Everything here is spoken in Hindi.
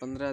15